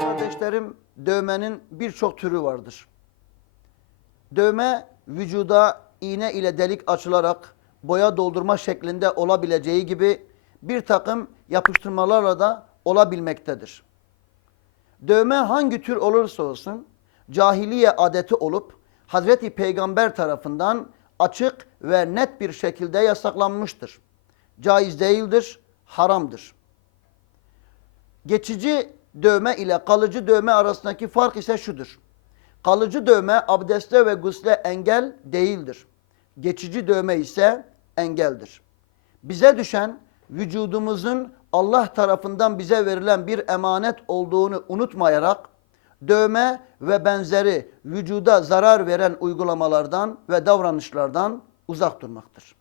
Kardeşlerim dövmenin birçok türü vardır. Dövme vücuda iğne ile delik açılarak boya doldurma şeklinde olabileceği gibi bir takım yapıştırmalarla da olabilmektedir. Dövme hangi tür olursa olsun cahiliye adeti olup Hazreti Peygamber tarafından açık ve net bir şekilde yasaklanmıştır. Caiz değildir, haramdır. Geçici dövme ile kalıcı dövme arasındaki fark ise şudur. Kalıcı dövme abdeste ve gusle engel değildir. Geçici dövme ise engeldir. Bize düşen vücudumuzun Allah tarafından bize verilen bir emanet olduğunu unutmayarak dövme ve benzeri vücuda zarar veren uygulamalardan ve davranışlardan uzak durmaktır.